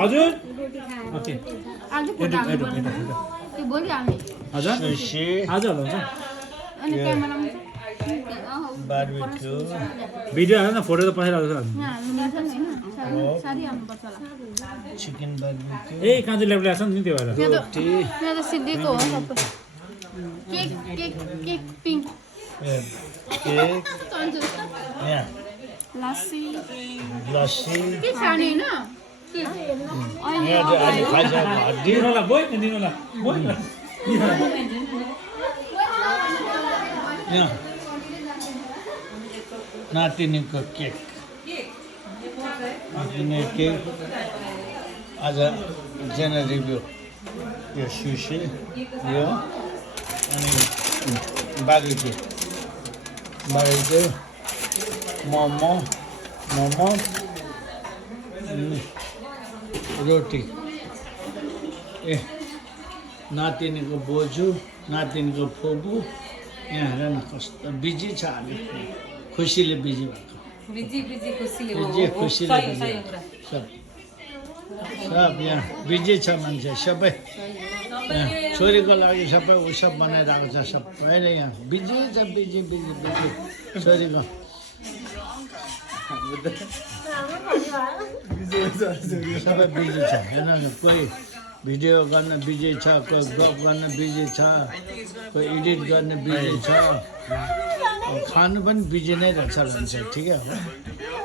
हजुर रोटी खाएर ओके आज एडु फोटो एडु हाल्नु एडु पर्छ। एडु त्यो भोलि हाल्ने हजुर Sushi, आज हुन्छ अनि क्यामेरामा barbecue, भिडियो हाल्नु न फोटो त पठाइरहेको छ यहाँ हाल्नु मिल्छ नि होइन सारी हाल्नुपर्छ होला chicken barbecue, ए कान्छी ल्याब ल्याएको छ नि त्यो भएर roti, यहाँ त सिद्धिको हो सबै cake cake cake pink yeah, cake, yeah, lassi lassi. के खाने होइन Yeah, the खाजा हड्डी. दिनुहोला बोइ दिनुहोला बोइ Yeah. नातिनीको केक नातिनी केक आज जेनरल रिभ्यू यो सुसी यो अनि बार्बिक्यू मोमो रोटी ए नातिनीको बोजू नातिनीको फुपू यहाँ हेर न कस्तो बिजी छ हामी खुसीले बिजी भएको बिजी खुसीले बिजी खुसीले बिजी सब सब यहाँ बिजी छ मान्छे सबै यहाँ छोरीको लागि सबै उसब बनाइरहेको छ सबैले यहाँ बिजी छ बिजी छोरीको सबै बिजी छ हेर्न न कोही भिडियो गर्न बिजी छ कोही गफ गर्न बिजी छ कोही एडिट गर्न बिजी छ खानु पनि बिजी नै रहेछ भन्छ ठिकै हो